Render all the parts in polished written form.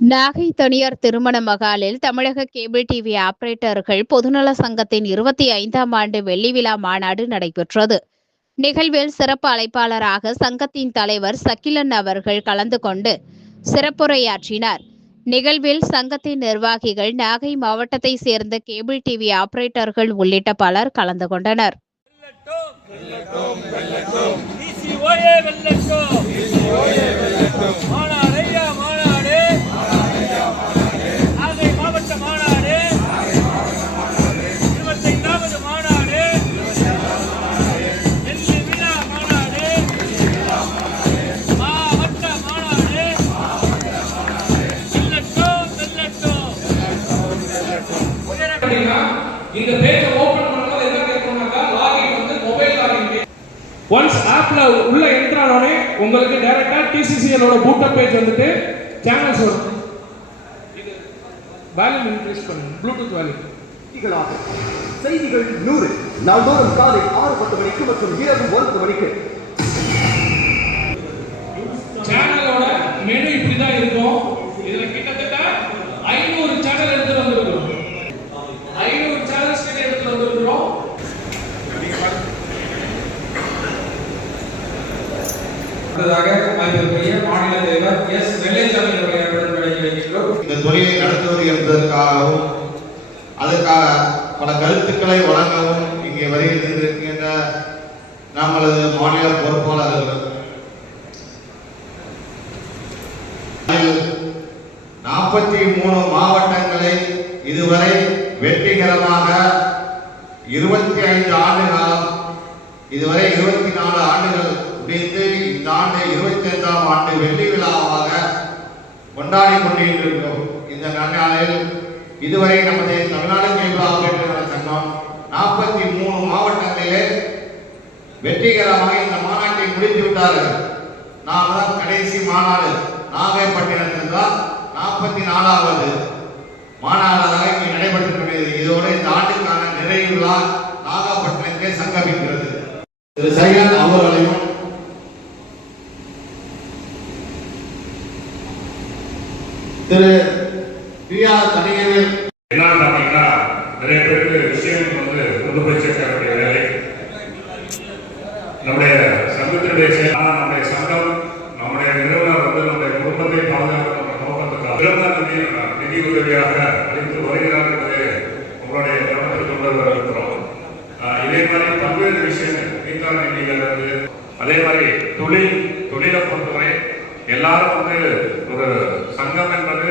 நாகை தனியார் திருமண மகாலில் தமிழக கேபிள் டிவி ஆபரேட்டர்கள் பொதுநல சங்கத்தின் 25ஆம் ஆண்டு வெள்ளி விழா மாநாடு நடைபெற்றது. நிகழ்வில் சிறப்பு அழைப்பாளராக சங்கத்தின் தலைவர் சக்கிலன் அவர்கள் கலந்து கொண்டு சிறப்புரையாற்றினார். நிகழ்வில் சங்கத்தின் நிர்வாகிகள், நாகை மாவட்டத்தை சேர்ந்த கேபிள் டிவி ஆபரேட்டர்கள் உள்ளிட்ட பலர் கலந்து கொண்டனர். இந்த பேஜை ஓபன் பண்ணும்போது என்ன கேட்கணும்னாக்கா லாகின் வந்து மொபைல் லாகின். ஒன்ஸ் ஆப்ல உள்ள என்டர் ஆனோனே உங்களுக்கு டைரக்டா டிசிசிஎல் ஓட பூட்டப் பேஜ் வந்துட்டு சேனல்ஸ் வரும். இது வால்யூம் இன்க்ரீஸ் பண்ணுங்க, ப்ளூடூத் வால்யூம். செய்திகள் 100 நாள்தோறும் காலை 6:10 மணிக்கு மற்றும் இரவு 1 மணிக்கு. சேனலோட மெனு இப்படி தான் இருக்கும். இதுல கிட்டத்தட்ட 500 சேனல் எடுத்து வந்திருக்கோம். 500 சேனல்ஸ் கிட்ட எடுத்து வந்திருக்கோம். அடுத்ததாக மதிப்பிற்குரிய மாநில தலைவர் எஸ். வெள்ளைச்சாமி அவர்களுடன் விடைபெறுகிறோம். இந்த தொழிலை நடத்துவது என்பதற்காகவும் அதற்காக பல கருத்துக்களை வழங்கவும் இங்கே வருகை தந்திருக்கின்ற நம்மளது மாநில பொறுப்பாளர்கள் 43 மாவட்டங்களை இதுவரை வெற்றிகரமாக 25 ஆண்டு காலம், இதுவரை 24 ஆண்டுகள் முடிந்து இந்த ஆண்டு 25ஆம் ஆண்டு வெள்ளி விழாவாக கொண்டாடி கொண்டிருக்கிறோம். இந்த நன்னாளில் இதுவரை நமது தமிழ்நாடு கேபிள் ஆபரேட்டர்கள் சங்கம் 43 மாவட்டங்களிலே வெற்றிகரமாக இந்த மாநாட்டை முடித்து விட்டார்கள். நாம் தான் கடைசி மாநாடு நாகைப்பட்டினத்தில் தான் 44வது மாநாடாக இங்கே நடைபெற்றுள்ளது. இதோடு இந்த ஆண்டுக்கான நிறைவு விழா நாகப்பட்டினத்திலே சங்கமிக்கிறது. திரு சைலன் அவர்களையும் திரு பிஆர் தனியவேல் என்னன்னு பார்த்தீங்கன்னா நிறைய பேருக்கு விஷயம் வந்து கொண்டு போய் சேர்க்க வேண்டிய வேலை நம்முடைய சங்கத்தினுடைய நம்முடைய சங்கம், நம்முடைய நிறுவனர் வந்து நம்முடைய குடும்பத்தை பாதுகாக்கிற நோக்கத்துக்காக நிதி உதவியாக அளித்து வருகிறார் என்பதை உங்களுடைய கவனத்தில் கொண்டு வருகிறோம். இதே மாதிரி பல்வேறு விஷயங்கள் நீத்தான நிதியிலிருந்து, அதே மாதிரி தொழிலை பொறுத்தவரை எல்லாரும் வந்து ஒரு சங்கம் என்பது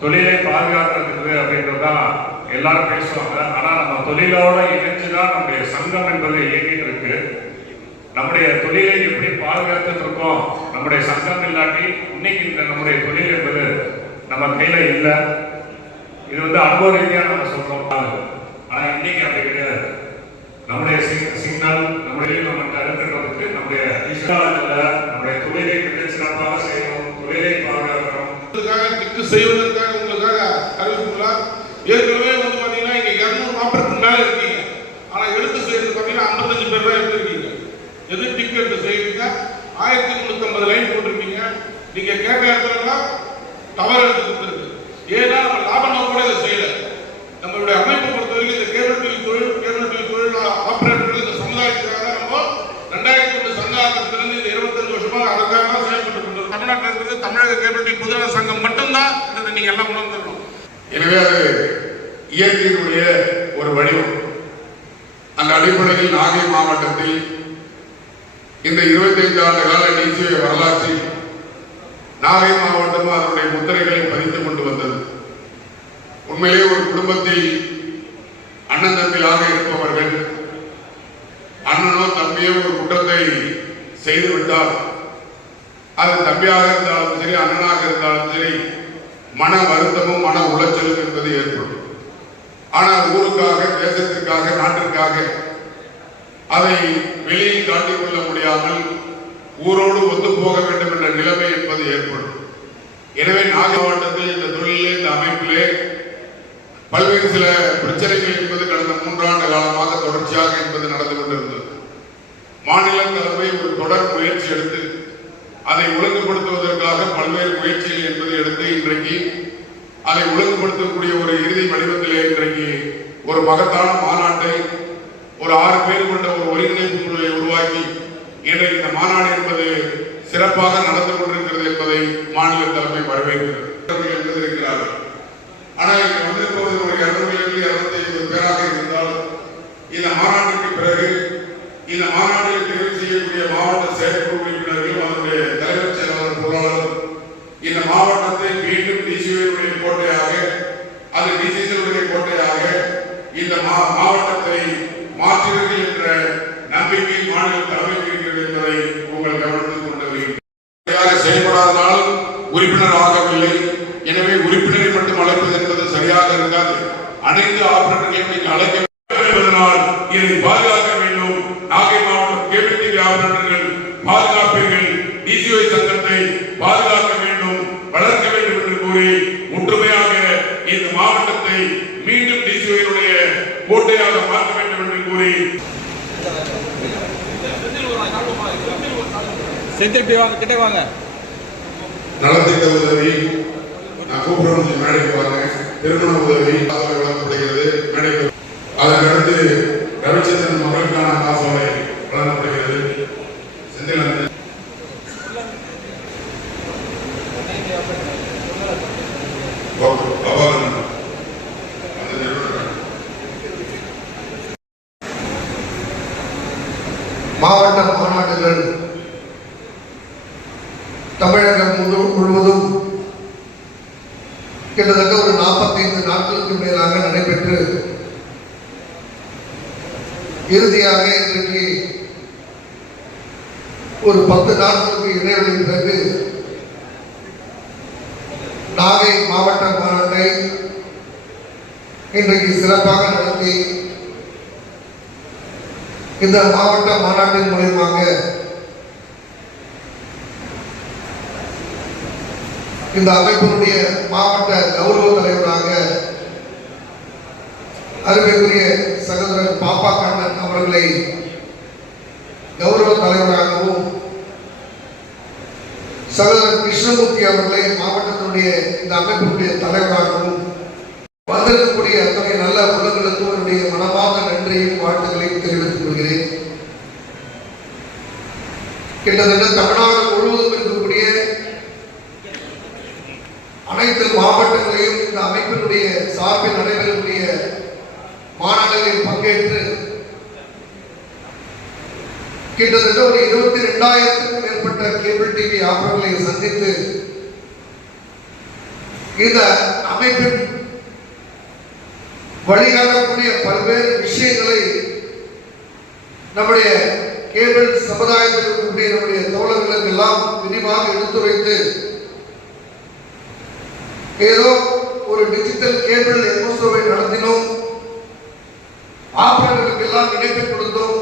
தொழிலை பாதுகாக்கிறது அப்படின்றதுதான் எல்லாரும் பேசுவாங்க. ஆனா நம்ம தொழிலோட இணைஞ்சுதான் நம்முடைய சங்கம் என்பது இயங்கிட்டு இருக்கு. நம்முடைய தொழிலை எப்படி பாதுகாத்துட்டு இருக்கோம், நம்முடைய சங்கம் இல்லாட்டி இன்னைக்கு இந்த நம்முடைய தொழில் என்பது நம்ம கையில இல்லை. இது வந்து அனுபவ ரீதியா நம்ம சொல்றோம். ஆனா இன்னைக்கு அப்படி கிடையாது. நம்முடைய சிக்னல் நம்முடைய நம்ம இருக்கின்றதுக்கு நம்முடைய நம்முடைய தொழிலை சிறப்பாக செய்யணும், தொழிலை பாதுகாக்கணும். திக்கு செய்வதற்காக உங்களுக்காக அறிவித்துள்ளார். ஏற்கனவே வந்து பாத்தீங்கன்னா இங்க 200 ஆபரேட்டர் மேல இருக்கீங்க. ஆனா எடுத்து செய்யறது பாத்தீங்கன்னா 55 பேர் தான் எடுத்திருக்கீங்க. எது டிக்கெட் செய்வீங்க 1350 லைன் போட்டிருக்கீங்க. நீங்க கேட்ட இடத்துலலாம் டவர் எடுத்து கொடுத்துருக்கு. ஏன்னா நம்ம லாப நோக்கோட இதை செய்யல. நம்மளுடைய அமைப்பு பொறுத்தவரைக்கும் இந்த கேபிள் டிவி தொழில் ஆபரேட்டர்கள் இந்த சமுதாயத்துக்காக நம்ம 2001 சங்காத்திலிருந்து இந்த 25 வருஷமாக அதற்காக தான் செயல்பட்டு கொண்டிருக்கோம். தமிழ்நாட்டில் இருக்கிறது தமிழக கேபிள் டிவி பொதுநல சங்கம் மட்டும்தான் இதை நீங்க எல்லாம் உணர்ந்துடணும். எனவே அது இயற்கையினுடைய ஒரு வடிவம். அந்த அடிப்படையில் நாகை மாவட்டத்தில் இந்த 25 ஆண்டு கால நீதிய வரலாற்றில் நாகை மாவட்டம் அதனுடைய முத்திரைகளை பதித்துக் கொண்டு வந்தது. உண்மையிலே ஒரு குடும்பத்தில் அண்ணன் தம்பியாக இருப்பவர்கள் அண்ணனோ தம்பியோ ஒரு குற்றத்தை செய்துவிட்டால் அது தம்பியாக இருந்தாலும் சரி, அண்ணனாக இருந்தாலும் சரி, மன வருத்தமும் மன உளைச்சலும் என்பது ஏற்படும். ஆனால் ஊருக்காக, தேசத்திற்காக, நாட்டிற்காக அதை வெளியில் காட்டிக் கொள்ள முடியாமல் ஊரோடு ஒத்து போக வேண்டும் என்ற நிலைமை என்பது ஏற்படும். எனவே நாகை மாவட்டத்தில் இந்த தொழிலே, இந்த அமைப்பிலே பல்வேறு சில பிரச்சனைகள் என்பது கடந்த 3 ஆண்டு காலமாக தொடர்ச்சியாக என்பது நடந்து கொண்டிருந்தது. மாநில தலைமை ஒரு தொடர் முயற்சி எடுத்து அதை ஒழுங்குபடுத்துவதற்காக பல்வேறு முயற்சிகள் என்பதை எடுத்து இன்றைக்கு அதை ஒழுங்குபடுத்தக்கூடிய ஒரு இறுதி வடிவத்திலே இன்றைக்கு ஒரு மகத்தான மாநாட்டை ஒரு 6 பேர் கொண்ட ஒரு ஒருங்கிணைப்பு குழுவை உருவாக்கி இன்றைக்கு இந்த மாநாடு என்பது சிறப்பாக நடந்து கொண்டிருக்கிறது என்பதை மாநில தலைமை வரவேற்கிறது என்பது இருக்கிறார்கள். ஆனால் இங்க வந்திருப்பது ஒரு 200-250 பேராக இருந்தால் இந்த மாநாட்டிற்கு பிறகு இந்த மாநாட்டில் தெரிவு செய்யக்கூடிய மாவட்ட செயற்குழு உறுப்பினர்கள் அதனுடைய தலைவர் செயலாளர் பொருளாளர் இந்த மாவட்டத்தை மீண்டும் டிசியுடைய கோட்டையாக அது டிசிசியுடைய கோட்டையாக இந்த மாவட்டத்தை மாற்றுவீர்கள் என்ற நம்பிக்கை மாநில தலைமைக்கு இருக்கிறது என்பதை உங்கள் கவனத்தில் கொண்டு வருகிறேன். செயல்படாதனால் உறுப்பினர் ஆகவில்லை. எனவே உறுப்பினரை மட்டும் அழைப்பது என்பது சரியாக இருக்காது. அனைத்து ஆபரேட்டர்களையும் நீங்கள் அழைக்க என்பதனால் இதை பாதுகாக்க வேண்டும். நாகை மாவட்டம் கேபிள் டிவி ஆபரேட்டர்கள் பாதுகாப்பீர்கள். டிசிஐ சங்கத்தை பாதுகாக்க வேண்டும், வளர்க்க வேண்டும் என்று கூறி ஒற்றுமையாக இந்த மாவட்டத்தை மீண்டும் டிசிஐனுடைய கோட்டையாக மாற்ற வேண்டும் என்று கூறி கிட்ட வாங்க. நலத்திட்ட உதவி நான் கூப்பிடுறது மேடைக்கு வாங்க. திருமண உதவி வழங்கப்படுகிறது மேடைக்கு. அதற்கடுத்து ரவிச்சந்திரன் மகளுக்கான காசோலை வழங்கப்படுகிறது. செந்தில் மாவட்ட மாநாடுகள் தமிழகம் முழுவதும் கிட்டத்தட்ட ஒரு 45 நாட்களுக்கு மேலாக நடைபெற்று இறுதியாக இன்றைக்கு ஒரு 10 நாட்களுக்கு இடைவெளி பிறகு நாகை மாவட்ட மாநாட்டை இன்றைக்கு சிறப்பாக நடத்தி இந்த மாவட்ட மாநாட்டின் மூலமாக இந்த அமைப்பினுடைய மாவட்ட கௌரவ தலைவராக அருமைக்குரிய சகோதரர் பாப்பா கண்ணன் அவர்களை கௌரவ தலைவராகவும், சகோதரர் கிருஷ்ணமூர்த்தி அவர்களை மாவட்டத்தினுடைய இந்த அமைப்பினுடைய தலைவராகவும் வந்திருக்கக்கூடிய அத்தனை நல்ல உள்ளங்களுக்கும் என்னுடைய மனமார்ந்த நன்றியும் வாழ்த்துக்களையும் தெரிவித்துக் கொள்கிறேன். கிட்டத்தட்ட தமிழ்நாடு முழுவதும் இருக்கக்கூடிய அனைத்து மாவட்டங்களையும் இந்த அமைப்பினுடைய சார்பில் நடைபெறக்கூடிய மாநாடுகளில் பங்கேற்று கிட்டத்தட்ட ஒரு 22,000க்கும் மேற்பட்ட கேபிள் டிவி ஆபரேட்டர்களை சந்தித்து இந்த அமைப்பின் வழிகாட்டக்கூடிய பல்வேறு விஷயங்களை நம்முடைய கேபிள் சமுதாயத்தில் இருக்கக்கூடிய நம்முடைய தோழர்களுக்கு எல்லாம் விரிவாக எடுத்துரைத்து ஏதோ ஒரு டிஜிட்டல் கேபிள் எம்எஸ்ஓவை நடத்தினோம், ஆபரேட்டர்களுக்கு எல்லாம் இணைப்பை கொடுத்தோம்,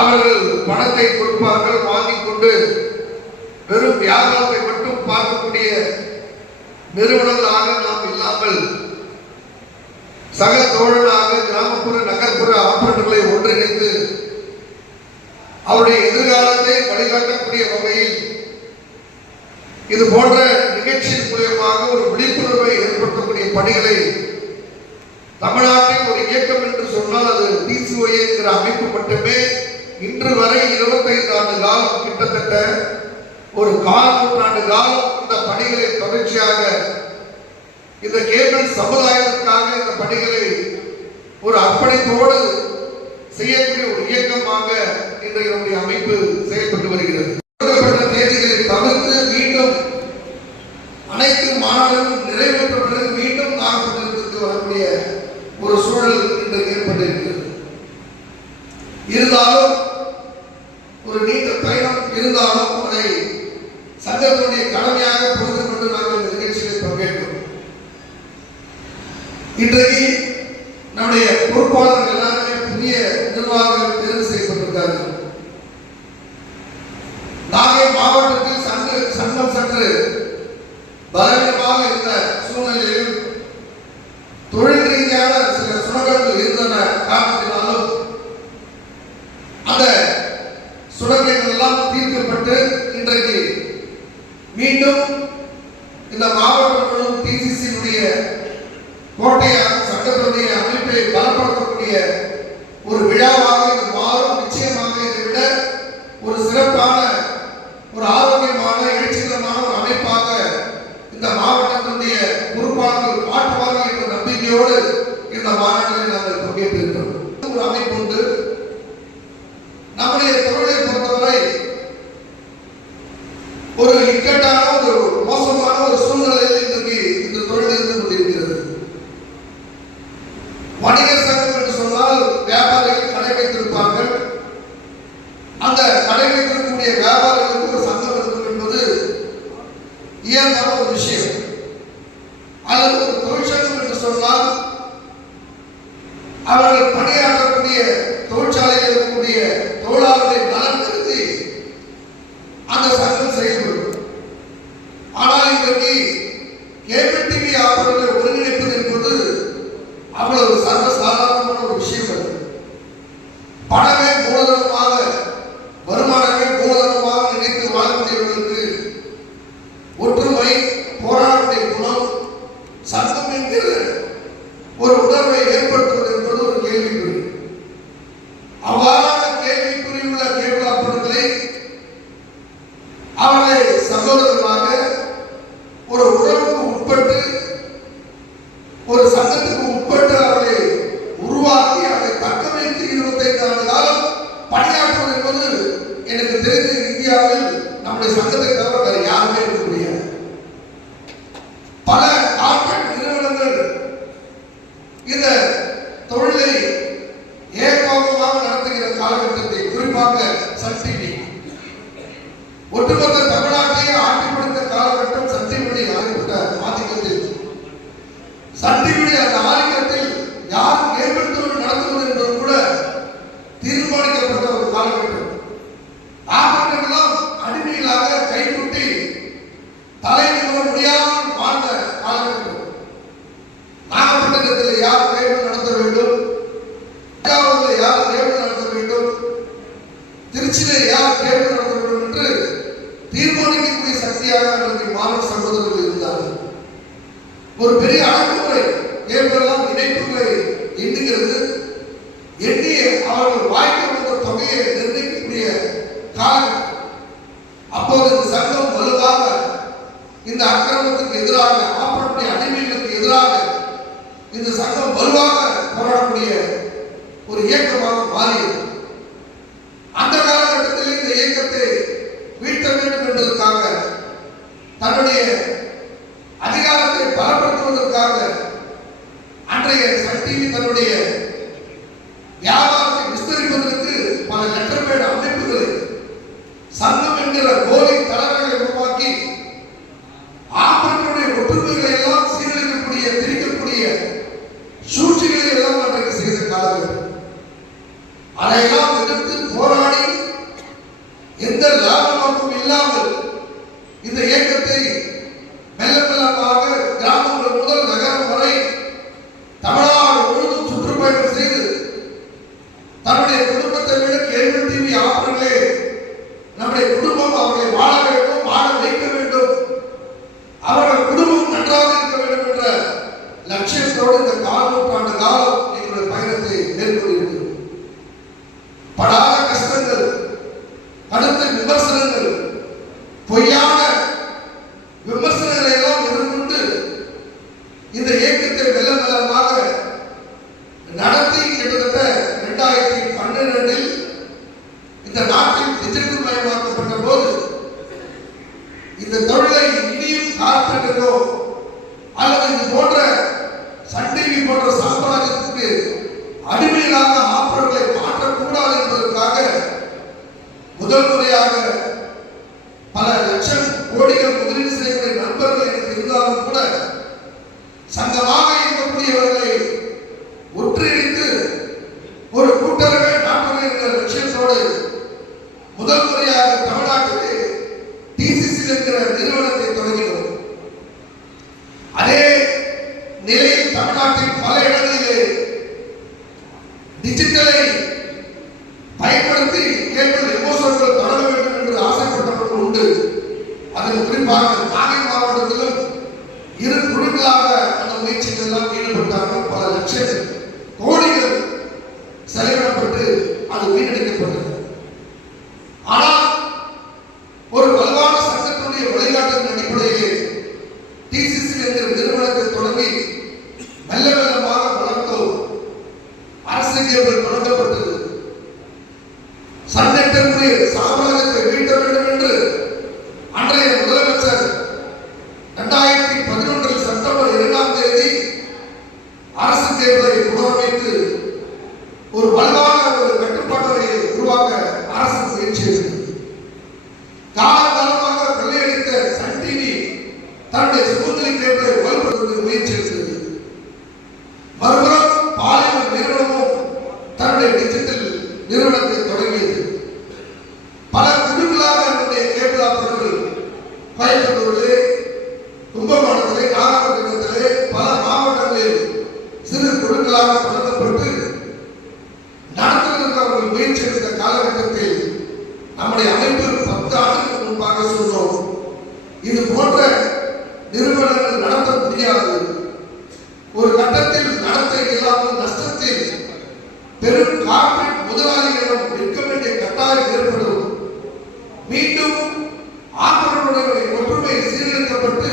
அவர்கள் பணத்தை கொடுப்பார்கள், வாங்கிக் கொண்டு வெறும் வியாபாரத்தை மட்டும் பார்க்கக்கூடிய நிறுவனங்களாக நாம் இல்லாமல் சக தோழனாக கிராமப்புற நகர்ப்புற ஆபரேட்டர்களை ஒன்றிணைந்து அவருடைய எதிர்காலத்தை வழிகாட்டக்கூடிய வகையில் இது போன்ற நிகழ்ச்சியின் மூலமாக ஒரு விழிப்புணர்வை ஏற்படுத்தக்கூடிய பணிகளை தமிழ்நாட்டில் ஒரு இயக்கம் என்று சொன்னால் அது டிசிஓஏ என்கிற அமைப்பு மட்டுமே இன்று வரை 25 ஆண்டு காலம், கிட்டத்தட்ட ஒரு 1/4 நூற்றாண்டு காலம் இந்த பணிகளை தொடர்ச்சியாக இந்த கேபிள் சமுதாயத்திற்காக இந்த பணிகளை ஒரு அர்ப்பணிப்போடு செய்யக்கூடிய ஒரு இயக்கமாக இன்றைய நம்முடைய அமைப்பு செயல்பட்டு வருகிறது. தேதிகளை தவிர்த்து மீண்டும் அனைத்து மாநாடுகளும் நிறைவேற்ற பிறகு மீண்டும் நாகப்பட்டினத்திற்கு வரக்கூடிய ஒரு சூழல் இன்று ஏற்பட்டிருக்கிறது. இருந்தாலும் ஒரு நீண்ட பயணம் இருந்தாலும் அதை சங்கத்தினுடைய கடமையாக புரிந்து கொண்டு நாங்கள் இந்த நிகழ்ச்சியில் பங்கேற்றோம். இன்றைக்கு நம்முடைய பொறுப்பாளர்கள் எல்லாருமே புதிய நிர்வாகிகள் தேர்வு செய்யப்பட்டிருக்கார்கள். நாகை மாவட்டத்தில் சங்கம் சற்று பலவீனமாக இருந்த சூழ்நிலையில் தொழில் ரீதியான சில சுணக்கங்கள் இருந்தன காரணத்தினாலும் அந்த சுணக்கங்கள் எல்லாம் தீர்க்கப்பட்டு மாவட்டங்களும் டிசிசியுடைய கோட்டையாக சங்கத்தினுடைய அமைப்பை பலப்படுத்தக்கூடிய ஒரு விழாவாக இது மாறும். நிச்சயமாக இதை விட ஒரு சிறப்பான, ஒரு ஆரோக்கியமான, எழுச்சிகரமான ஒரு அமைப்பாக இந்த மாவட்டத்தினுடைய பொறுப்பாளர்கள் காட்டுவார்கள் என்ற நம்பிக்கையோடு இந்த மாநாட்டில் நாங்கள் பங்கேற்றிருக்கிறோம். ஒரு அமைப்பு உண்டு. நம்முடைய தொழிலை பொறுத்தவரை ஒரு இக்கட்டான, ஒரு மோசமான ஒரு சூழ்நிலையில் இன்றைக்கு இந்த தொழில் இருந்து கொண்டிருக்கிறது. வணிகர் சங்கம் என்று சொன்னால் வியாபாரிகள் கடை வைத்திருப்பார்கள். அந்த கடை வைத்திருக்கக்கூடிய வியாபாரிகளுக்கு ஒரு சங்கம் இருக்கும் என்பது இயல்பான ஒரு விஷயம். அல்லது ஒரு தொழிற்சங்கம் என்று சொன்னால் அவர்கள் பணியாற்றக்கூடிய தொழிற்சாலையில் இருக்கக்கூடிய தொழிலாளர்களை நலன் கருதி அந்த சங்கம் செயல்படும். ஆனால் இன்றைக்கு கேபிள் டிவி ஆபரேட்டரை ஒருங்கிணைப்பது என்பது அவ்வளவு சர்வசாதாரணமான ஒரு விஷயம் அல்ல. பணமே மூலதனமாக, வருமானமே மூலதனமாக நினைத்து வாழக்கூடியவர்களுக்கு ஒற்றுமை, போராடக்கூடிய குணம், சங்கம் என்கிற ஒரு உணர்வை ஏற்படுத்துவது என்பது ஒரு கேள்விக்குறி. அவ்வாறான கேள்விக்குறி உள்ள கேபிள் ஆபரேட்டர்களை அவர்களை சகோதரர்களாக ஒரு உறவுக்கு உட்பட்டு, ஒரு சங்கத்துக்கு உட்பட்டு அவர்களை உருவாக்கி அதை தக்க வைத்து 25 ஆண்டு காலம் பணியாற்றுவது என்பது எனக்கு தெரிந்த இந்தியாவில் நம்முடைய சங்கத்தை தவிர வேறு யாருமே இருக்க முடியாது. பல கார்ப்பரேட் நிறுவனங்கள் இந்த தொழிலை ஏகோபமாக நடத்துகிற காலகட்டத்தை, குறிப்பாக சன் டிவி ஒட்டுமொத்த தமிழ்நாட்டையே ஆட்சி கொடுத்த காலகட்டம் சன் டிவியுடைய ஆதிக்கத்தில். சன் டிவியுடைய அந்த ஆதிக்கத்தில் யார் கேபிள் தொழில் நடத்துவது என்பது கூட தீர்மானிக்கப்பட்ட ஒரு காலகட்டம். ஆபரணங்களும் அடிமைகளாக கைகுட்டி தலை நிமிர முடியாமல் வாழ்ந்த காலகட்டம். நாகப்பட்டினத்தில் யார் கேபிள் நடத்த வேண்டும், தஞ்சாவூரில் யார் கேபிள் நடத்த வேண்டும், திருச்சியிலே யார் கேபிள் நடத்த வேண்டும் என்று தீர்மானிக்கக்கூடிய சக்தியாக அன்றைக்கு மாணவ சகோதரர்கள் இருந்தார்கள். ஒரு பெரிய அடக்குமுறை கேபிளெல்லாம் இணைப்புகளை எண்ணுகிறது. எண்ணி அவர்கள் வாய்க்க வந்த தொகையை நிர்ணயிக்கக்கூடிய காலகட்டம். அப்போது இந்த சங்கம் வலுவாக இந்த அக்கிரமத்துக்கு எதிராக, ஆப்பரேட்டர் அடிமைகளுக்கு எதிராக இந்த சங்கம் வலுவாக போராடக்கூடிய ஒரு இயக்கமாக மாறியது. அந்த காலகட்டத்தில் இந்த இயக்கத்தை வீழ்த்த வேண்டும் என்பதற்காக, தன்னுடைய அதிகாரத்தை பலப்படுத்துவதற்காக அன்றைய சன் டிவி தன்னுடைய வியாபாரத்தை விஸ்தரிப்பதற்கு பல லெட்டர்பேட் அமைப்புகளை, சங்கம் என்கிற போலி தலைவர்களை உருவாக்கி ஆபரேட்டருடைய ஒற்றுமைகளை எல்லாம் சீரழிக்கக்கூடிய, பிரிக்கக்கூடிய சூழ்ச்சிகளை எல்லாம் அன்றைக்கு செய்த காலகட்டம். அதையெல்லாம் எதிர்த்து போராடி எந்த லாபமும் இல்லாமல் இந்த இயக்கத்தை மெல்ல மெல்லமாக கிராமங்கள் முதல் நகரம் வரை தமிழ்நாடு முழுவதும் சுற்றுப்பயணம் செய்து தன்னுடைய குடும்பத்தை விட கேபிள் டிவி ஆபரேட்டர்களே நம்முடைய குடும்பம் அவர்களை வாழ வேண்டும், வாழ வைக்க வேண்டும், அவர்கள் குடும்பம் நன்றாக இருக்க வேண்டும் என்ற லட்சியத்தோடு இந்த 4 நூற்றாண்டு காலம் எங்களுடைய பயணத்தை மேற்கொண்டிருக்கிறோம். படாத கஷ்டங்கள், அடுத்த விமர்சனங்கள், பொய்யான விமர்சனங்களை எல்லாம் எதிர்கொண்டு இந்த இயக்கத்தை மெல்ல மெல்லமாக நடத்தி கிட்டத்தட்ட 2012 இந்த நாட்டில் டிஜிட்டல் மயமாக்கப்பட்ட போது இந்த தொழிலை இனியும் காப்பீட்டோ அல்லது இது போன்ற சன் டிவி போன்ற சாம்ராஜ்யத்துக்கு அடிமைகளாக ஆப்பர்களை மாற்றக்கூடாது என்பதற்காக முதல் முறையாக பல லட்சம் கோடிகள் முதலீடு செய்யக்கூடிய நண்பர்கள் எனக்கு இருந்தாலும் கூட சங்கமாக இருக்கக்கூடியவர்களை ஒன்றிணைத்து ஒரு கூட்டுறவை நாட்டுகள் என்ற லட்சியத்தோடு முதல் முறையாக தமிழ்நாட்டிலே டிசிசி என்கிற நிறுவனத்தை தொடங்கினோம். அதே நிலையில் தமிழ்நாட்டின் பல இடங்களிலே டிஜிட்டலை பயன்படுத்தி கேபிள் எமோசன்கள் தொடங்க வேண்டும் என்று ஆசைப்பட்டவர்கள் உண்டு. அதில் குறிப்பாக நாகை மாவட்டத்திலும் குழுக்களாக அந்த முயற்சிகள் எல்லாம் ஈடுபட்டார்கள். பல லட்சம் கோடிகள் செலவிடப்பட்டு அது வீணடிக்கப்பட்டது. ஆனால் ஒரு வலுவான சங்கத்தினுடைய வழிகாட்டின் அடிப்படையிலே டிசிசி என்கிற நிறுவனத்தை தொடங்கி மெல்ல மெல்லமாக வளர்த்தோம். அரசு கேபிள் தொடங்கப்பட்டது. சன்னெட்டனுடைய சாம்ராஜ்யத்தை மீட்ட வேண்டும் என்று அன்றைய முதலமைச்சர் 2011 செப்டம்பர் 2ஆம் தேதி அரசு கேபிளை புனரமைத்து ஒரு வலுவான ஒரு கட்டுப்பாட்டை உருவாக்க அரசு முயற்சி எடுத்தது. காலகாலமாக கொள்ளையடித்த சன் டிவி தன்னுடைய சுதந்திர கேபிளை வலுப்படுத்த முயற்சி எடுத்தது. மறுபுறம் பாலிமர் நிறுவனமும் தன்னுடைய டிஜிட்டல் நிறுவனத்தை தொடங்கியது. பல குழுக்களாக நம்முடைய கேபிள் ஆபரேட்டர்கள் கோயம்புத்தூரிலே, கும்பகோணத்திலே, நாகப்பட்டினத்திலே பல மாவட்டங்களில் சிறு குழுக்களாக தொடங்கப்பட்டு நடத்துவதற்கு அவர்கள் முயற்சி எடுத்த காலகட்டத்தில் நம்முடைய அமைப்பு 10 ஆண்டுகளுக்கு முன்பாக சொன்னோம், இது போன்ற நிறுவனங்கள் நடத்த முடியாது. ஒரு கட்டத்தில் நடத்த இயலாமல் நஷ்டத்தில் பெரும் கார்ப்பரேட் முதலாளிகளிடம் விற்க வேண்டிய கட்டாயம் ஏற்படும். மீண்டும் ஆபரேட்டர்களுடைய ஒற்றுமை சீரழிக்கப்பட்டு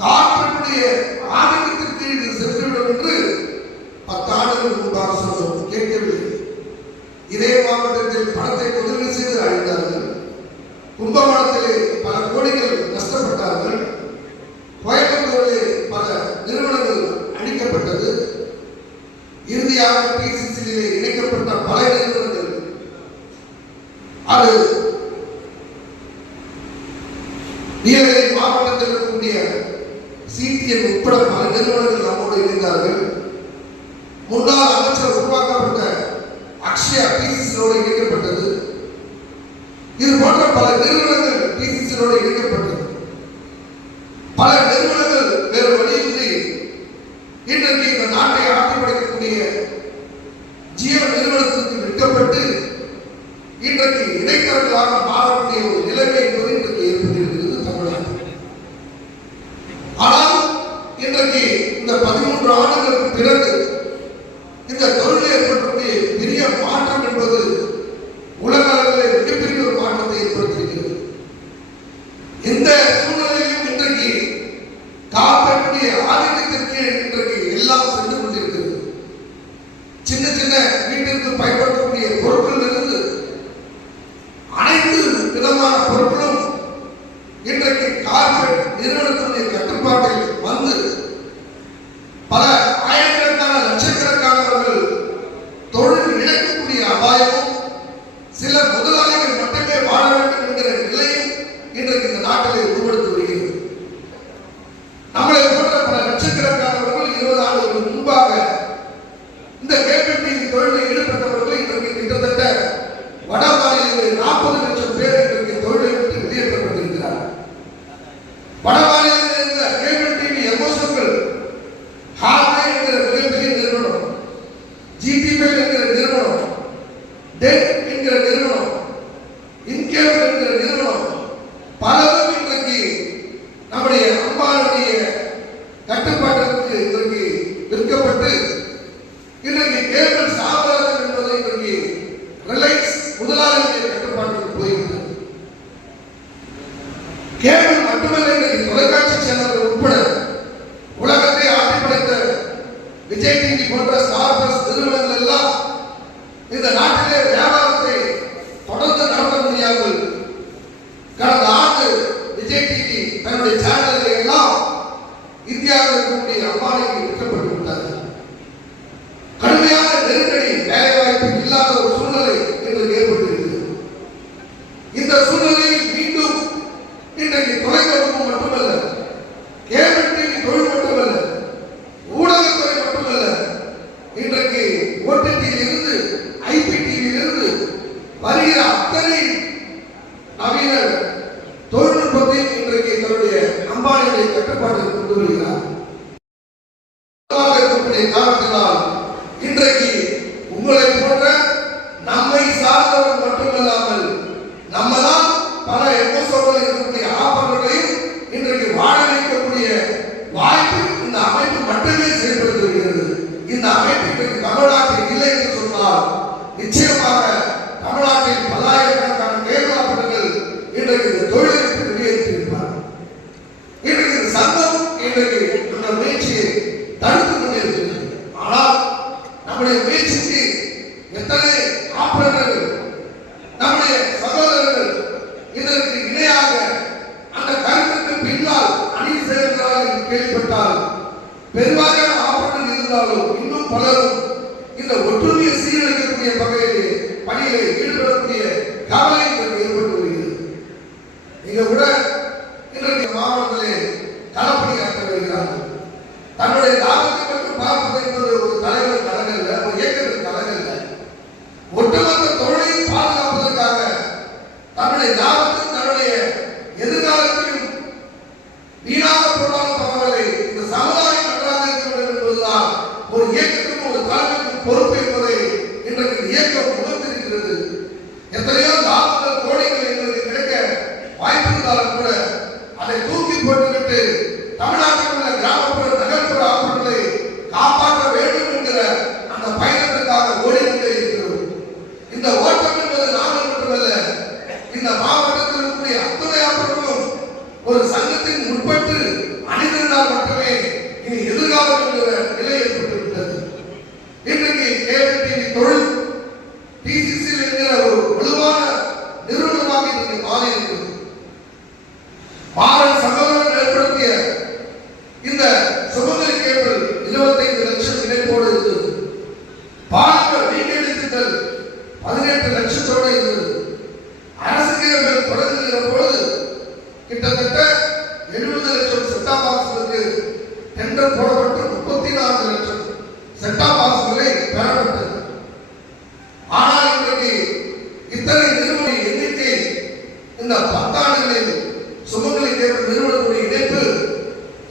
கார்ப்பரேட்டுடைய ஆதிக்கத்திற்கு இது சென்றுவிடும் என்று 10 ஆண்டுகளுக்கு முன்பாக சொன்னோம். கேட்கவில்லை. இதே மாவட்டத்தில் பணத்தை முதலீடு செய்து அழிந்தார்கள். கும்பகோணத்திலே பல கோடிகள் நஷ்டப்பட்டார்கள். கோயம்புத்தூரிலே பல நிறுவனங்கள் அழிக்கப்பட்டது. இறுதியாக டிசிசியிலே இணைக்கப்பட்ட பல நிறுவனங்கள் அது நீலகிரி மாவட்டத்தில் இருக்கக்கூடிய சிடிஎன் உட்பட பல நிறுவனங்கள் நம்மோடு இணைந்தார்கள். முன்னாள் அமைச்சர் உருவாக்கப்பட்ட அக்ஷயா டிசிசியோடு இணைக்கப்பட்டது. இது போன்ற பல நிறுவனங்கள் டிசிசியோடு இணைக்கப்பட்டது. பல நிறுவனங்கள் வேறு வழியின்றி இன்றைக்கு இந்த நாட்டை ஆட்சி படைக்கக்கூடிய ஜியோ நிறுவனத்திற்கு விற்கப்பட்டு இன்றைக்கு இடைத்தரகர்களாக மாறக்கூடிய ஒரு நிலைமை என்பது இன்றைக்கு ஏற்பட்டிருக்கிறது தமிழ்நாட்டில். ஆனால் இன்றைக்கு இந்த 13 ஆண்டுகளுக்கு பிறகு இந்த தொழில் ஏற்படக்கூடிய பெரிய மாற்றம் என்பது உலக அளவில் மிகப்பெரிய ஒரு மாற்றத்தை ஏற்படுத்தியிருக்கிறது. இந்த சூழ்நிலையிலும் இன்றைக்கு காப்பீட்டுடைய ஆதிக்கத்திற்கு இன்றைக்கு எல்லாம் சென்று கொண்டிருக்கிறது. சின்ன சின்ன வீட்டிற்கு பயன்படுத்தக்கூடிய பொருட்கள் இருந்து அனைத்து விதமான பொருட்களும் இன்றைக்கு கார்ப்பரேட் நிறுவனத்தினுடைய கட்டுப்பாட்டில் வந்து பல ஆயிரக்கணக்கான லட்சக்கணக்கானவர்கள் தொழில் இழக்கக்கூடிய அபாயமும் சில முதலாளிகள் மட்டுமே வாழ வேண்டும் என்கிற நிலையும் இன்றைக்கு இந்த நாட்டிலே உருவெடுத்து வருகிறது. நம்மளை போன்ற பல லட்சக்கணக்கானவர்கள் 20 ஆண்டுகளுக்கு முன்பாக இந்த கேபிள் டிவி தொழிலில் ஈடுபட்டவர்கள் இன்றைக்கு கிட்டத்தட்ட வட மாநிலங்களில் 40 லட்சம் பேர் இன்றைக்கு தொழிலை விட்டு வெளியேற்றப்பட்டிருக்கிறார்கள். வட மாநிலங்களில் இருந்த கேபிள் டிவி எமோஷன்கள் ஹார்வே என்கிற மிகப்பெரிய நிறுவனம், ஜிடிபெல் என்கிற நிறுவனம், டெட் என்கிற நிறுவனம், இன்கேபிள் என்கிற நிறுவனம் பலரும் இன்றைக்கு நம்முடைய அம்பாளுடைய கட்டுப்பாட்டிற்கு இன்றைக்கு விற்கப்பட்டு இன்றைக்கு கேபிள் சாம்ராஜ்யம் என்பது இன்றைக்கு ரிலையன்ஸ் முதலாளிகளுடைய கட்டுப்பாட்டுக்கு போய்விட்டது. கேபிள் மட்டுமல்ல, இன்றைக்கு தொலைக்காட்சி சேனல்கள் உட்பட உலகத்தை ஆட்டி படைத்த விஜய் டிவி போன்ற ஸ்டார் பிளஸ் நிறுவனங்கள் எல்லாம் இந்த நாட்டிலே வியாபாரத்தை தொடர்ந்து நடத்த முடியாமல் கடந்த ஆண்டு விஜய் டிவி தன்னுடைய சேனல்களை எல்லாம் இந்தியாவில் இருக்கக்கூடிய அம்பானிக்கு விற்கப்பட்டு விட்டார்கள். கடுமையான நெருக்கடி, வேலைவாய்ப்பு இல்லாத ஒரு சூழ்நிலை இன்று ஏற்பட்டிருக்கிறது. இந்த சூழ்நிலையில் மீண்டும் இன்றைக்கு தொலைத்தொடர்பு மட்டுமல்ல, கேபிள் டிவி தொழில் மட்டுமல்ல, ஊடகத்துறை மட்டுமல்ல, இன்றைக்கு ஓடிடியில் இருந்து ஐபிடிவியில் இருந்து வருகிற அத்தனை நவீன தொழில்நுட்பத்தை இன்றைக்கு தன்னுடைய அம்பானியுடைய கட்டுப்பாட்டில் கொண்டு வருகிறார். காரணத்தினால் இன்றைக்கு உங்களை போன்ற நம்மை சார்ந்தவர் மட்டுமல்லாமல் நம்ம தான் பல எமோசோர்கள் இருக்கக்கூடிய ஆபரங்களையும் இன்றைக்கு வாழ வைக்கக்கூடிய வாய்ப்பு சங்கம் இன்றைக்கு அந்த முயற்சியை தடுத்துக் கொண்டிருக்கிறது. ஆனால் நம்முடைய முயற்சிக்கு எத்தனை ஆபரேட்டர்கள் நம்முடைய சகோதரர்கள் இதற்கு இணையாக அந்த கருத்துக்கு பின்னால் அணி சேர்ந்தால் என்று கேள்விப்பட்டால் பெரும்பாலான ஆபரேட்டர்கள் இருந்தாலும் இன்னும் பலரும் இந்த ஒற்றுமையை சீரழிக்கக்கூடிய வகையிலே பணியிலே ஈடுபடக்கூடிய கவலை ஏற்பட்டு வருகிறது. நீங்க கூட இன்றைக்கு மாவட்டத்திலே களப்பணியாற்ற வருகிறார்கள். தன்னுடைய லாபத்தை மட்டும் பார்ப்பது என்பது ஒரு தலைவர் கலங்கல்ல, ஒரு இயக்கத்தின் கலங்கல்ல. ஒட்டுமொத்த தொழிலை பாதுகாப்பதற்காக தன்னுடைய லாபத்தையும் தன்னுடைய எதிர்காலத்தையும் வீணாக போனாலும் பரவாயில்லை, இந்த சமுதாயம் நன்றாக இருக்க வேண்டும் என்பதுதான் ஒரு இயக்கத்துக்கும் ஒரு தலைமைக்கும் பொறுப்பு என்பதை இன்றைக்கு இயக்கம் உணர்ந்திருக்கிறது. எத்தனையோ லாபங்கள் கோடிகள் எங்களுக்கு கிடைக்க வாய்ப்பு இருந்தாலும் கூட அதை தூக்கி போட்டுவிட்டு தமிழ்நாட்டில் உள்ள கிராமப்புற நகர்ப்புற ஆபரேட்டர்களை காப்பாற்ற வேண்டும் என்கிற அந்த பயணத்திற்காக ஓடிக்கொண்டே இருக்கிறோம். இந்த ஓட்டம் என்பது நாங்கள் மட்டுமல்ல, இந்த மாவட்டத்தில் இருக்கக்கூடிய அத்துணை ஆபரேட்டர்களும் ஒரு சங்கத்தின் முற்பட்டு அணிந்திருந்தால் மட்டுமே இனி எதிர்காலம் என்கிற நிலை ஏற்பட்டுவிட்டது. இன்றைக்கு கேபிள் டிவி தொழில் டிசிசி என்கிற ஒரு வலுவான நிறுவனமாக இன்றைக்கு மாறி இருக்கிறது. மாறன் சகோதரர்கள் ஏற்படுத்திய இந்த சுமங்கலி கேபிள் 25 லட்சம் இணைப்போடு இருந்தது. பாலங்கள் வீக்கெண்ட் டிஜிட்டல் 18 லட்சத்தோடு இருந்தது. அரசு கேபிள் தொடங்குகிற பொழுது கிட்டத்தட்ட 70 லட்சம் செட்டா பாக்ஸ்களுக்கு டெண்டர் போடப்பட்டு 34 லட்சம் செட்டா பாக்ஸ்களை பெறப்பட்டது. ஆனால் இன்றைக்கு இத்தனை நிறுவன எண்ணிக்கை இந்த 10 ஆண்டுகளில் சுமங்கலி கேபிள் நிறுவனத்துடைய இணைப்பு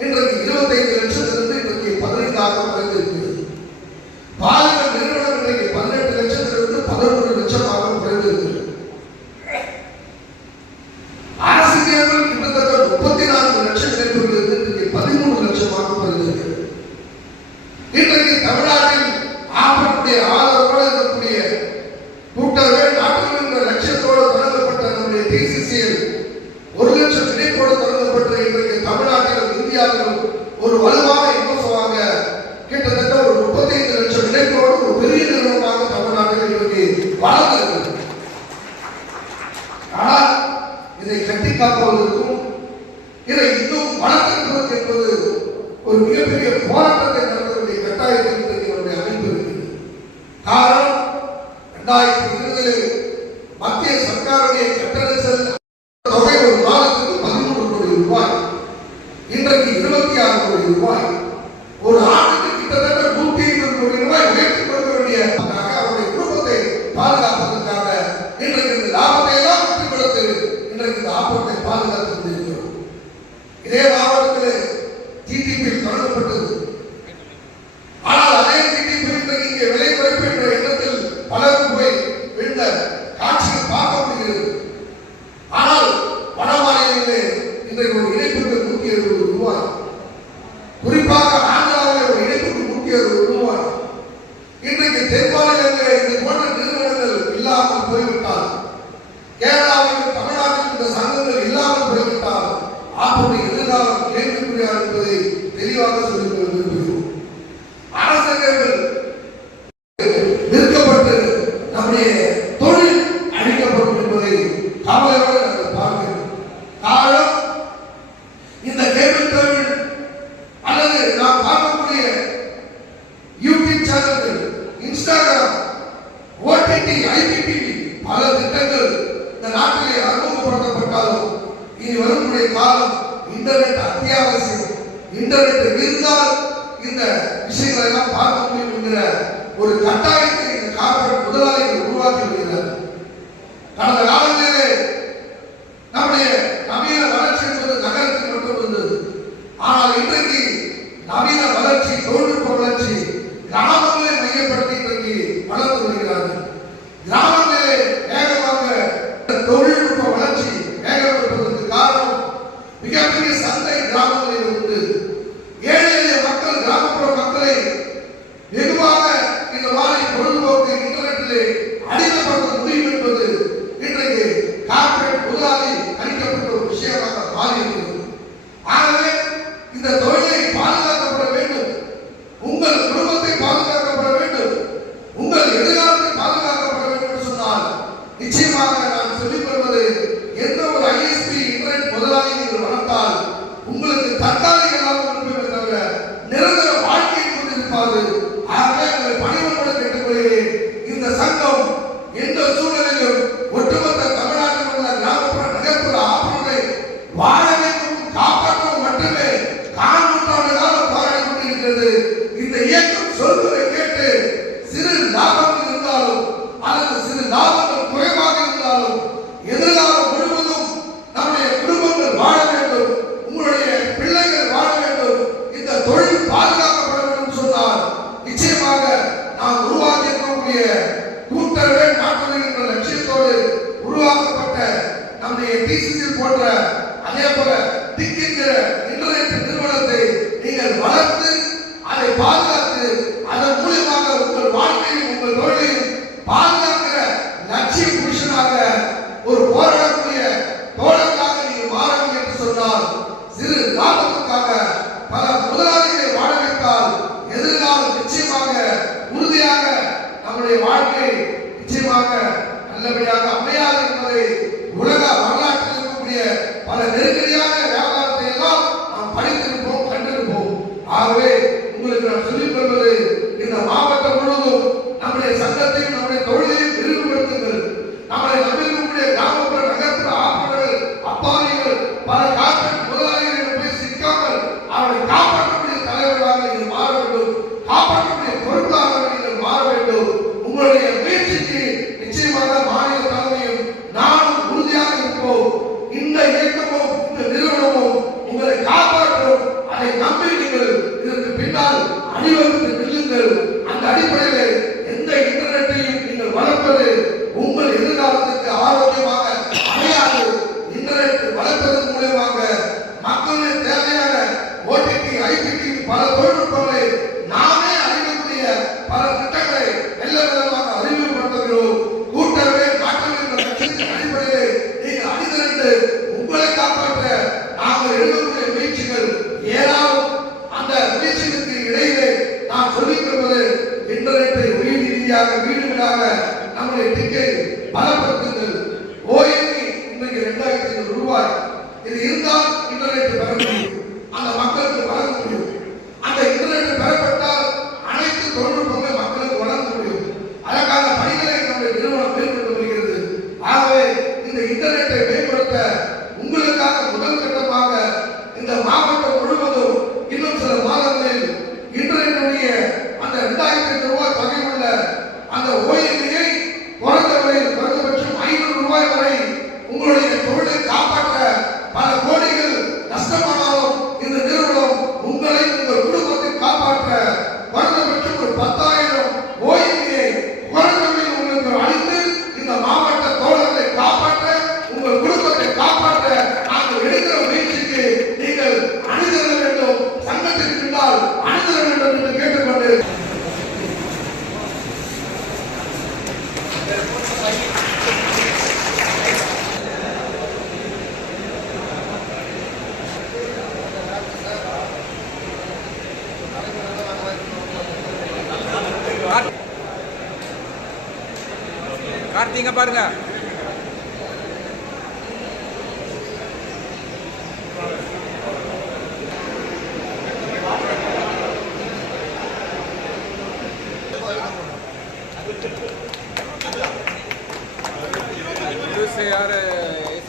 இன்றைக்கு 25 லட்சத்திலிருந்து இன்றைக்கு 15 குறைந்திருக்கிறது. பாலங்கள் நிறுவனம் இன்றைக்கு 18 லட்சத்திலிருந்து 11 லட்சமாக குறைந்திருக்கிறது. அரசு கேபிள் கிட்டத்தட்ட 34 லட்சம் இணைப்புகளிலிருந்து இன்றைக்கு 13 லட்சமாக குறைந்திருக்கிறது. இன்றைக்கு தமிழ்நாட்டில் ஆப்பக்கூடிய ஆதரவோடு இருக்கக்கூடிய கூட்டவே நாட்டில் என்ற லட்சியத்தோடு தொடங்கப்பட்ட நம்முடைய டிசிசியில் 1 லட்சம் இணைப்போடு தொடங்கப்பட்ட இன்றைக்கு தமிழ்நாட்டிலும் இந்தியாவிலும் ஒரு வலுவான இன்வெஸ்டாக கிட்டத்தட்ட ஒரு 35 லட்சம் இணைப்போடு ஒரு பெரிய நிறுவனமாக தமிழ்நாட்டில் இன்றைக்கு வளர்ந்திருக்கிறது. ஆனால் இதை கட்டி காப்பதற்கும் இதை இன்னும் வளர்த்திருப்பதற்கு என்பது ஒரு மிகப்பெரிய போராட்டத்தை நடத்தக்கூடிய கட்டாயத்தில் இன்றைக்கு நம்முடைய அமைப்பு இருக்கிறது. காரணம் 2020 மத்திய சர்க்காருடைய கட்டண தொகை ஒரு நாளுக்கு 13 கோடி ரூபாய், இன்றைக்கு 26 கோடி ரூபாய், ஒரு ஆண்டுக்கு கிட்டத்தட்ட 150 கோடி ரூபாய் உயர்த்தி கொடுக்க வேண்டிய அவருடைய குடும்பத்தை பாதுகாப்பதற்காக இன்றைக்கு இந்த லாபத்தை எல்லாம் விட்டு கொடுத்து இன்றைக்கு இந்த ஆபத்தை பாதுகாத்துக் கொண்டிருக்கிறோம். இதே மாவட்டத்தில் டிடிபி தொடங்கப்பட்டது. ஆனால் அதே டிடிபி இன்றைக்கு இங்கே விலை குறைப்பு என்ற எண்ணத்தில் பலரும் போய் விழுந்த காட்சிகள் பார்க்க முடிகிறது. ஆனால் வட மாநிலங்களிலே இன்றைக்கு ஒரு இணைப்புக்கு 170 ரூபாய், குறிப்பாக ஆந்திராவில் ஒரு இணைப்புக்கு 160 ரூபாய். இன்றைக்கு தென் மாநிலங்களில் இது போன்ற நிறுவனங்கள் இல்லாமல் போய்விட்டால், கேரளாவில் தமிழ்நாட்டில் இந்த சங்கங்கள் இல்லாமல் போய்விட்டால் ஆப்படைய எதிர்காலம் கேள்விக்குறியா என்பதை தெளிவாக சொல்லிக் கொள்ள விரும்புகிறோம். அரசர்கள் நிற்கப்பட்டு நம்முடைய தொழில் அழிக்கப்படும் என்பதை கவலையோடு நாங்கள் பார்க்கிறோம். காரணம், இந்த கேபிள் தொழில் அல்லது நாம் பார்க்கக்கூடிய யூடியூப் சேனல்கள், இன்ஸ்டாகிராம், ஓடிடி, ஐபிடிவி பல திட்டங்கள் இந்த நாட்டிலே அறிமுகப்படுத்தப்பட்டாலும் இனி வரக்கூடிய காலம் இன்டர்நெட் அத்தியாவசியம். இன்டர்நெட் இருந்தால் இந்த விஷயங்களை எல்லாம் பார்க்க முடியும் என்கிற ஒரு கட்டாயத்தை இந்த கார்ப்பரேட் முதலாளிகள் உருவாக்கி வருகிறார். கடந்த காலங்களிலே நம்முடைய நவீன வளர்ச்சி என்பது நகரத்தில் மட்டும் இருந்தது. ஆனால் இன்றைக்கு நவீன வளர்ச்சி, தொழில்நுட்ப வளர்ச்சி கிராமங்களை மையப்படுத்தி இன்றைக்கு வளர்ந்து வருகிறார்கள். கிராமங்களிலே வேகமாக தொழில்நுட்ப வளர்ச்சி வேகம் இருப்பதற்கு காரணம் மிகப்பெரிய சந்தை கிராமங்களில் உண்டு. ஏழை எளிய மக்கள், கிராமப்புற மக்களை வெகுவாக இந்த மாதிரி பொழுதுபோக்கு இன்டர்நெட்டிலே அடிமைப்படுத்த முடியும் என்பது இன்றைக்கு கார்ப்பரேட் முதலாளி அளிக்கப்பட்ட ஒரு விஷயமாக மாறியிருக்கிறது. ஆகவே ஆகவே உங்களுக்கு நான் சொல்லிக் கொள்வது, இந்த மாவட்டம் முழுவதும் நம்முடைய சங்கத்தையும் நம்முடைய தொழிலையும் விரிவுபடுத்துங்கள். நம்மளை நம்பியிருக்கக்கூடிய கிராமப்புற நகர்ப்புற ஆப்பனர்கள் அப்பாவிகள் பல கார்பரேட் முதலாளிகளிடம் போய் சிக்காமல் அவரை காப்பாற்றக்கூடிய தலைவர்களாக நீங்கள் மாற வேண்டும், காப்பாற்றக்கூடிய பொருட்களாக நீங்கள் மாற வேண்டும். உங்களுடைய முயற்சிக்கு நிச்சயமாக மாநில தலைமையும் நானும் உறுதியாக இருப்போம். இந்த இயக்கமும் இந்த நிறுவனமும் உங்களை காப்பாற்றும். அதை நம்பி நீங்கள் இதற்கு பின்னால் அணிவகுத்து நில்லுங்கள். அந்த அடிப்படையில் எந்த இன்டர்நெட்டையும் நீங்கள் வளர்ப்பது உங்கள் எதிர்காலத்துக்கு ஆரோக்கியமாக அமையாது. இன்டர்நெட் வளர்ப்பதன் மூலமாக மக்களுடைய தேவையான ஓடிடி ஐபிடி பல தொழில்நுட்பங்களை நாமே அறியக்கூடிய பல திட்டங்களை நல்ல விதமாக அறிமுகப்படுத்துகிறோம். கூட்டவே மாற்றம் என்ற லட்சியத்தின் அடிப்படையில் நீங்கள் அணிதிரண்டு உங்களை காப்பாற்ற நாங்கள் எடுக்கக்கூடிய முயற்சிகள் ஏராளம். அந்த முயற்சிகளுக்கு இடையிலே நான் சொல்லிக் கொள்வது, இன்டர்நெட்டை உயிர் ரீதியாக வீடு வீடாக நம்முடைய டிக்கெட் பலப்படுத்துங்கள். ஓஎன்இ இன்றைக்கு 2500 ரூபாய். இது இருந்தால் இன்டர்நெட் பெற முடியும், அந்த மக்களுக்கு வழங்க முடியும். அந்த இன்டர்நெட் பெறப்பட்டால் அனைத்து தொழில்நுட்பங்களை மக்களுக்கு வழங்க முடியும். அதற்கான பணிகளை நம்முடைய நிறுவனம் மேற்கொண்டு வருகிறது. ஆகவே இந்த இன்டர்நெட்டை மேம்படுத்த உங்களுக்காக முதல் கட்டமாக இந்த மாவட்டம் முழுவதும் இன்னும் சில மாதங்களில் இன்டர்நெட்டுடைய அந்த 2500 ரூபாய் தொகை உள்ள அந்த ஓய்வியை குறைந்தபட்சம் 500 ரூபாய் வரை உங்களுடைய தொழிலை காப்பாற்ற பல கோடிகள் நஷ்டமானாலும் இந்த நிறுவனம் உங்களை உங்கள் குடும்பத்தை காப்பாற்ற குறைந்தபட்சம் ஒரு 10,000 ஓய்வியை குறைந்தபட்சம் உங்களுக்கு அளித்து இந்த மாவட்ட தோழர்களை காப்பாற்ற, உங்கள் குடும்பத்தை காப்பாற்ற நாங்கள் எடுக்கிற முயற்சிக்கு நீங்கள் அணிதிர வேண்டும். சங்கத்திற்கு பின்னால் அணிதிர வேண்டும் என்று கேட்டுக்கொண்டு கார்த்திங்க பாருங்க. யாரு